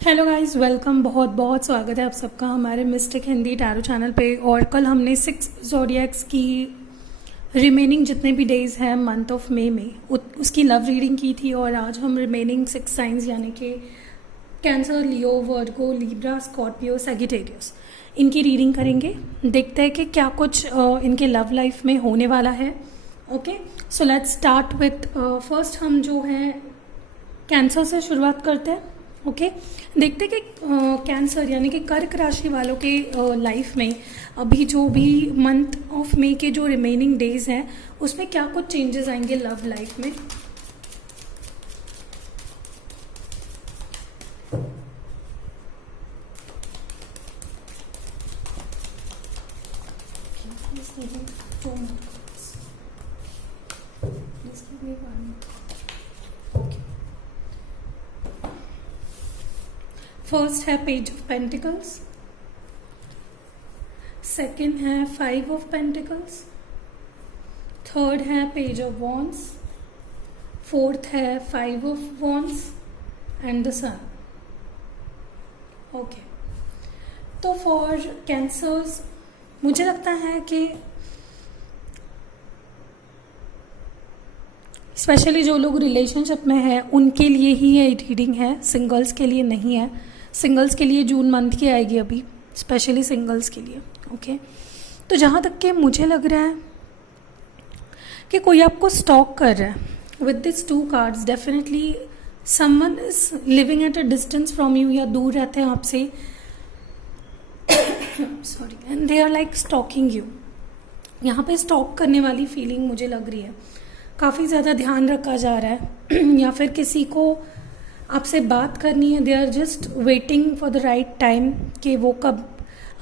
Hello guys, welcome. बहुत बहुत स्वागत है आप सबका हमारे मिस्टिक हिंदी टैरो चैनल पे। और कल हमने 6 ज़ोडिएक्स की रिमेनिंग जितने भी डेज हैं मंथ ऑफ मई में उसकी लव रीडिंग की थी। और आज हम रिमेनिंग 6 साइंस यानी कि कैंसर, लियो, वर्गो, लिब्रा, स्कॉर्पियो, सैजिटेरियस, इनकी रीडिंग करेंगे। देखते हैं कि क्या कुछ इनके लव लाइफ में होने वाला है। Okay, so let's start with first. हम जो है कैंसर से शुरुआत करते हैं। ओके, देखते हैं कि कैंसर यानी कि कर्क राशि वालों के लाइफ में अभी जो भी मंथ ऑफ मई के जो रिमेनिंग डेज हैं उसमें क्या कुछ चेंजेस आएंगे लव लाइफ में। फर्स्ट है पेज ऑफ पेंटिकल्स, सेकेंड है 5 ऑफ पेंटिकल्स, थर्ड है पेज ऑफ वॉन्ड्स, फोर्थ है 5 of wands and the sun. Okay, तो फॉर कैंसर्स मुझे लगता है कि स्पेशली जो लोग रिलेशनशिप में हैं उनके लिए ही ये रीडिंग है, सिंगल्स के लिए नहीं है। सिंगल्स के लिए जून मंथ की आएगी अभी, स्पेशली सिंगल्स के लिए। ओके, तो जहाँ तक कि मुझे लग रहा है कि कोई आपको स्टॉक कर रहा है with this 2 cards. Definitely someone is living at a distance from you, या दूर रहते हैं आपसे, sorry, and they are like stalking you. यहाँ पे स्टॉक करने वाली फीलिंग मुझे लग रही है, काफ़ी ज़्यादा ध्यान रखा जा रहा है या फिर किसी को आपसे बात करनी है, they are just waiting for the right time कि वो कब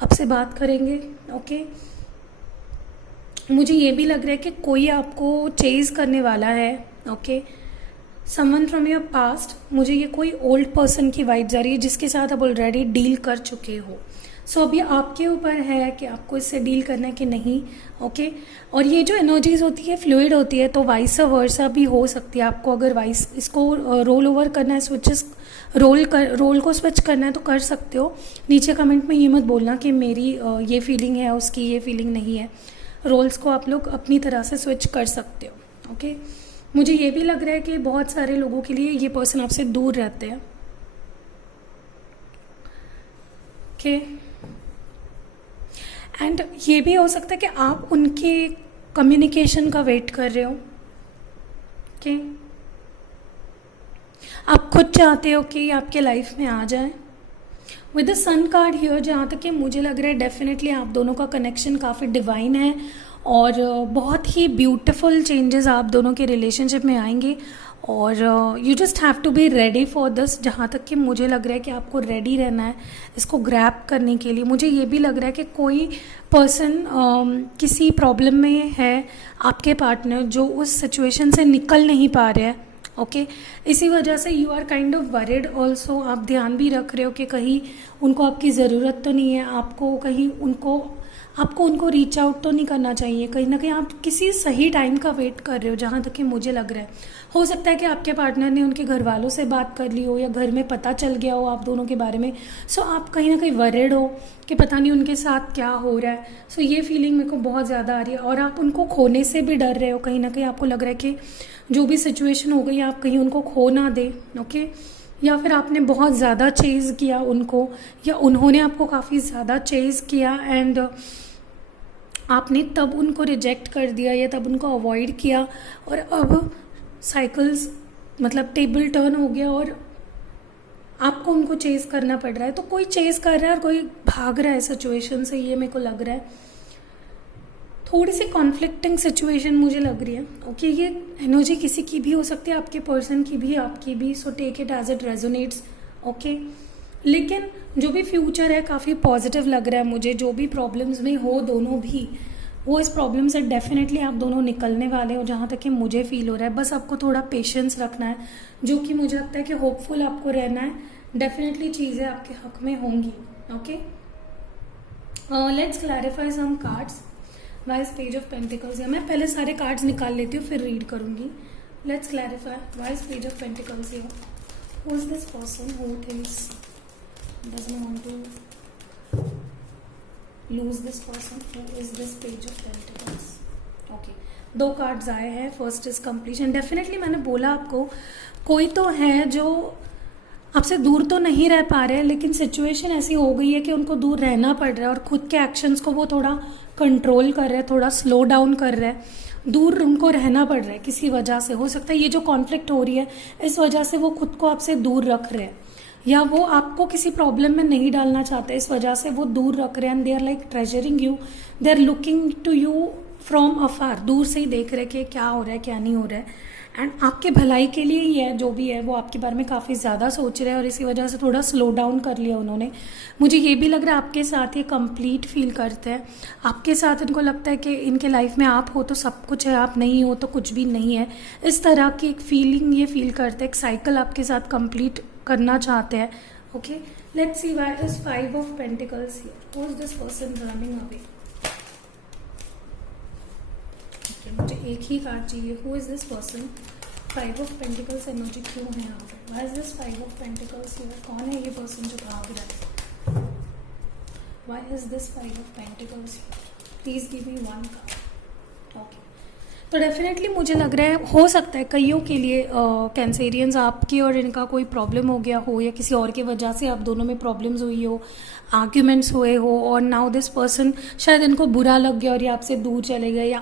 आपसे बात करेंगे। ओके, मुझे ये भी लग रहा है कि कोई आपको चेज करने वाला है। Okay, someone from your past, मुझे ये कोई ओल्ड पर्सन की वाइब्स आ रही है जिसके साथ आप ऑलरेडी डील कर चुके हो। सो अभी आपके ऊपर है कि आपको इससे डील करना है कि नहीं। ओके, और ये जो एनर्जीज होती है फ्लूइड होती है, तो वाइस वर्सा भी हो सकती है। आपको अगर वाइस इसको रोल ओवर करना है, स्विचेस रोल को स्विच करना है तो कर सकते हो। नीचे कमेंट में ये मत बोलना कि मेरी ये फीलिंग है, उसकी ये फीलिंग नहीं है। रोल्स को आप लोग अपनी तरह से स्विच कर सकते हो। ओके, मुझे ये भी लग रहा है कि बहुत सारे लोगों के लिए ये पर्सन आपसे दूर रहते हैं। ओके, एंड ये भी हो सकता है कि आप उनके कम्युनिकेशन का वेट कर रहे हो। ओके, आप खुद चाहते हो कि आपके लाइफ में आ जाए। With the sun card here, जहाँ तक कि मुझे लग रहा है डेफिनेटली आप दोनों का कनेक्शन काफ़ी डिवाइन है और बहुत ही ब्यूटीफुल चेंजेस आप दोनों के रिलेशनशिप में आएंगे। और you just have to be ready for this. जहाँ तक कि मुझे लग रहा है कि आपको रेडी रहना है इसको ग्रैब करने के लिए। मुझे ये भी लग रहा है कि कोई पर्सन किसी प्रॉब्लम में है, आपके पार्टनर जो उस सिचुएशन से निकल नहीं पा रहे हैं। ओके, इसी वजह से you are kind of worried also. आप ध्यान भी रख रहे हो कि कहीं उनको आपकी ज़रूरत तो नहीं है, आपको कहीं उनको रीच आउट तो नहीं करना चाहिए। कहीं ना कहीं आप किसी सही टाइम का वेट कर रहे हो, जहाँ तक कि मुझे लग रहा है। हो सकता है कि आपके पार्टनर ने उनके घर वालों से बात कर ली हो या घर में पता चल गया हो आप दोनों के बारे में। सो आप कहीं ना कहीं वरिड हो कि पता नहीं उनके साथ क्या हो रहा है। सो ये फीलिंग मेरे को बहुत ज़्यादा आ रही है। और आप उनको खोने से भी डर रहे हो, कहीं ना कहीं आपको लग रहा है कि जो भी सिचुएशन हो गई आप कहीं उनको खो ना दे। ओके, या फिर आपने बहुत ज़्यादा चेज़ किया उनको, या उन्होंने आपको काफ़ी ज़्यादा चेज़ किया एंड आपने तब उनको रिजेक्ट कर दिया या तब उनको अवॉइड किया। और अब साइकिल्स मतलब टेबल टर्न हो गया और आपको उनको चेज़ करना पड़ रहा है। तो कोई चेज़ कर रहा है और कोई भाग रहा है सिचुएशन से, ये मेरे को लग रहा है। थोड़ी सी कॉन्फ्लिक्टिंग सिचुएशन मुझे लग रही है। ओके, ये एनर्जी किसी की भी हो सकती है, आपके पर्सन की भी, आपकी भी। So take it as it resonates. Okay, लेकिन जो भी फ्यूचर है काफ़ी पॉजिटिव लग रहा है मुझे। जो भी प्रॉब्लम्स में हो दोनों भी, वो इस प्रॉब्लम से डेफिनेटली आप दोनों निकलने वाले हो, जहाँ तक कि मुझे फील हो रहा है। बस आपको थोड़ा पेशेंस रखना है, जो कि मुझे लगता है कि होपफुल आपको रहना है। डेफिनेटली चीज़ें आपके हक में होंगी। Okay, let's clarify some cards. Vice page of pentacles है, मैं पहले सारे कार्ड्स निकाल लेती हूँ फिर रीड करूँगी। Let's clarify vice page of pentacles here. Who is this person who thinks doesn't want to lose this person. Who is this Page of Pentacles? Okay, 2 cards आए हैं. First is completion. डेफिनेटली मैंने बोला आपको कोई तो है जो आपसे दूर तो नहीं रह पा रहे हैं, लेकिन सिचुएशन ऐसी हो गई है कि उनको दूर रहना पड़ रहा है और खुद के एक्शंस को वो थोड़ा कंट्रोल कर रहे हैं, थोड़ा स्लो डाउन कर रहे हैं. दूर उनको रहना पड़ रहा है किसी वजह से. हो सकता है ये जो कॉन्फ्लिक्ट हो रही है इस वजह से वो खुद को आपसे दूर रख रहे हैं, या वो आपको किसी प्रॉब्लम में नहीं डालना चाहते, इस वजह से वो दूर रख रहे हैं. And they are like treasuring you, they are looking to you from afar. दूर से ही देख रहे कि क्या हो रहा है क्या नहीं हो रहा है. एंड आपके भलाई के लिए ही है, जो भी है वो आपके बारे में काफ़ी ज़्यादा सोच रहे हैं और इसी वजह से थोड़ा स्लो डाउन कर लिया उन्होंने. मुझे ये भी लग रहा है आपके साथ ये कंप्लीट फील करते हैं. आपके साथ इनको लगता है कि इनके लाइफ में आप हो तो सब कुछ है, आप नहीं हो तो कुछ भी नहीं है. इस तरह की एक फीलिंग ये फील करते हैं. एक साइकिल आपके साथ कंप्लीट करना चाहते हैं. Okay, let's see why is 5 of pentacles here. Who is this person running away? मुझे एक ही कार्ड चाहिए. Who is this person? 5 of pentacles energy क्यों है यहाँ पे? Why is this 5 of pentacles here? कौन है ये पर्सन जो भाग रहा है? Why is this 5 of pentacles here? Please give me 1 card. Okay, तो डेफिनेटली मुझे लग रहा है हो सकता है कईयों के लिए कैंसेरियंस आपकी और इनका कोई प्रॉब्लम हो गया हो, या किसी और की वजह से आप दोनों में प्रॉब्लम्स हुई हो, आर्ग्यूमेंट्स हुए हो, और नाउ दिस पर्सन शायद इनको बुरा लग गया और ये आपसे दूर चले गए, या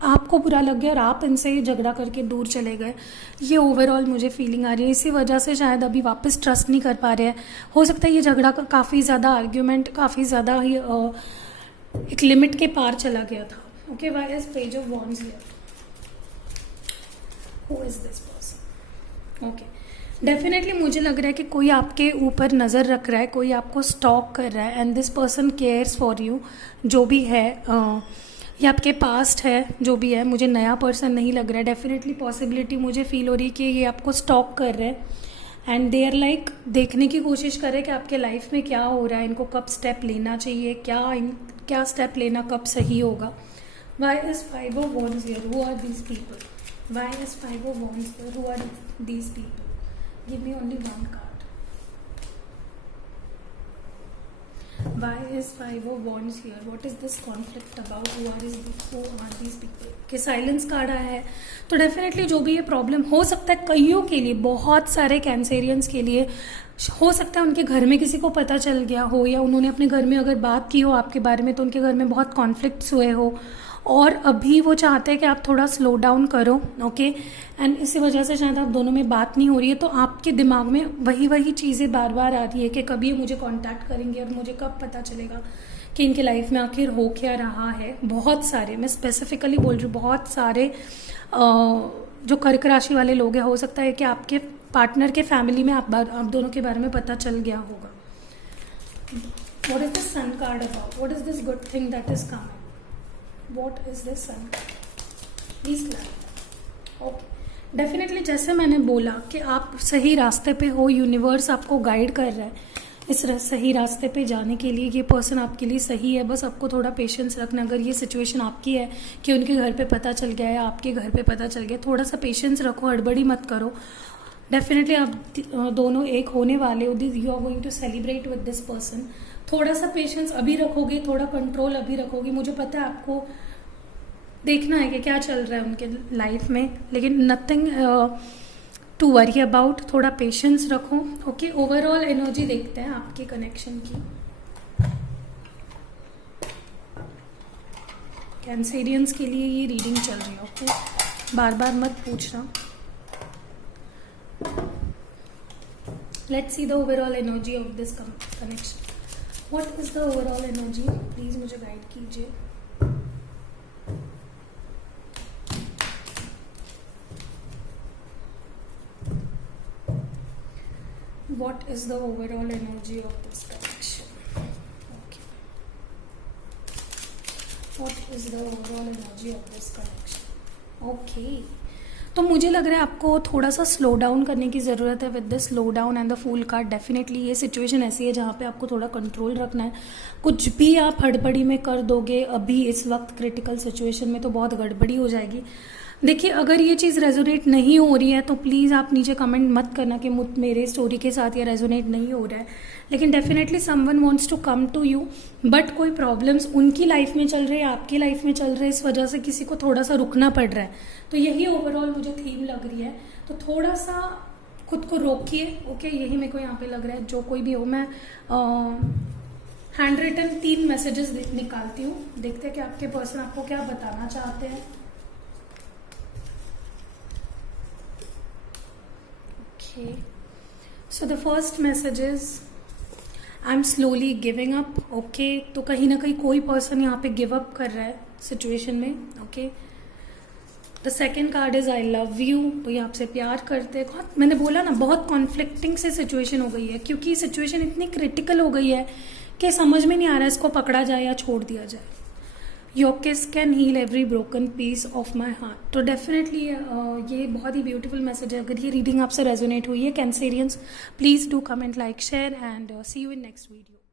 आपको बुरा लग गया और आप इनसे झगड़ा करके दूर चले गए. ये ओवरऑल मुझे फीलिंग आ रही है. इसी वजह से शायद अभी वापस ट्रस्ट नहीं कर पा रहे हैं. हो सकता है ये झगड़ा काफ़ी ज़्यादा, आर्ग्यूमेंट काफ़ी ज़्यादा ही एक लिमिट के पार चला गया था. Okay, why is page of wands here? Who is this person? Okay, definitely मुझे लग रहा है कि कोई आपके ऊपर नज़र रख रहा है, कोई आपको स्टॉक कर रहा है. And this person cares for you. जो भी है ये आपके पास्ट है, जो भी है. मुझे नया पर्सन नहीं लग रहा है. डेफिनेटली पॉसिबिलिटी मुझे फील हो रही है कि ये आपको स्टॉक कर रहे हैं. एंड दे आर लाइक देखने की कोशिश कर रहे हैं कि आपके लाइफ में क्या हो रहा है, इनको कब स्टेप लेना चाहिए, क्या स्टेप लेना कब सही होगा. Why is 5 of Wands here? Who are these people? Why is 5 of Wands here? Who are these people? Give me only 1 card. Why is 5 of Wands here? What is this conflict about? Who are these people? कि silence card आया है. तो definitely जो भी ये problem हो सकता है कईयों के लिए, बहुत सारे कैंसेरियंस के लिए हो सकता है उनके घर में किसी को पता चल गया हो, या उन्होंने अपने घर में अगर बात की हो आपके बारे में तो उनके घर में बहुत कॉन्फ्लिक्ट्स हुए हो और अभी वो चाहते हैं कि आप थोड़ा स्लो डाउन करो. ओके, एंड इसी वजह से शायद आप दोनों में बात नहीं हो रही है. तो आपके दिमाग में वही चीज़ें बार बार आ रही है कि कभी ये मुझे कांटेक्ट करेंगे और मुझे कब पता चलेगा कि इनके लाइफ में आखिर हो क्या रहा है. बहुत सारे, मैं स्पेसिफिकली बोल रही हूँ, बहुत सारे जो कर्क राशि वाले लोग हैं, हो सकता है कि आपके पार्टनर के फैमिली में आप दोनों के बारे में पता चल गया होगा. What is the sun card about? What is this good thing that is coming? What is this sun card? Please clarify. Okay. Definitely जैसे मैंने बोला कि आप सही रास्ते पे हो, यूनिवर्स आपको गाइड कर रहा है इस सही रास्ते पे जाने के लिए. ये पर्सन आपके लिए सही है, बस आपको थोड़ा पेशेंस रखना. अगर ये सिचुएशन आपकी है कि उनके घर पे पता चल गया या आपके घर पे पता चल गया, थोड़ा सा पेशेंस रखो, हड़बड़ी मत करो. डेफिनेटली आप दोनों एक होने वाले हो. You are going to celebrate with this person. थोड़ा सा पेशेंस अभी रखोगे, थोड़ा कंट्रोल अभी रखोगे. मुझे पता है आपको देखना है कि क्या चल रहा है उनके लाइफ में, लेकिन नथिंग टू वरी अबाउट. थोड़ा पेशेंस रखो. ओके, ओवरऑल एनर्जी देखते हैं आपके कनेक्शन की. कैंसेरियंस के लिए ये रीडिंग चल रही है. ओके, बार बार मत पूछना. Let's see the overall energy of this connection. What is the overall energy? Please मुझे गाइड कीजिए. What is the overall energy of this connection? Okay. What is the overall energy of this connection? Okay. तो मुझे लग रहा है आपको थोड़ा सा स्लो डाउन करने की ज़रूरत है. With the slow down and the fool card, definitely ये सिचुएशन ऐसी है जहाँ पे आपको थोड़ा कंट्रोल रखना है. कुछ भी आप हड़बड़ी में कर दोगे अभी इस वक्त क्रिटिकल सिचुएशन में तो बहुत गड़बड़ी हो जाएगी. देखिए, अगर ये चीज़ रेजोनेट नहीं हो रही है तो प्लीज़ आप नीचे कमेंट मत करना कि मेरे स्टोरी के साथ ये रेजोनेट नहीं हो रहा है, लेकिन definitely someone wants to come to you, but कोई प्रॉब्लम्स उनकी लाइफ में चल रही है, आपकी लाइफ में चल रहे हैं, इस वजह से किसी को थोड़ा सा रुकना पड़ रहा है। तो यही ओवरऑल मुझे थीम लग रही है, तो थोड़ा सा खुद को रोकिए। ओके, यही मेरे को यहाँ पे लग रहा है। जो कोई भी हो, मैं हैंड रिटन 3 मैसेजेस निकालती हूँ, देखते हैं कि आपके पर्सन आपको क्या बताना चाहते हैं। Okay, so the first message is I am slowly giving up. Okay, तो कहीं ना कहीं कोई पर्सन यहाँ पे गिव अप कर रहा है सिचुएशन में। Okay, the second card is I love you, तो ये आपसे प्यार करते हैं। मैंने बोला ना, बहुत कॉन्फ्लिक्टिंग से सिचुएशन हो गई है, क्योंकि सिचुएशन इतनी क्रिटिकल हो गई है कि समझ में नहीं आ रहा है इसको पकड़ा जाए या छोड़ दिया जाए। Your kiss can heal every broken piece of my heart, तो डेफिनेटली ये बहुत ही ब्यूटीफुल मैसेज है। अगर ये रीडिंग आपसे रेजोनेट हुई है cancerians, please do comment, like, share and see you in next video.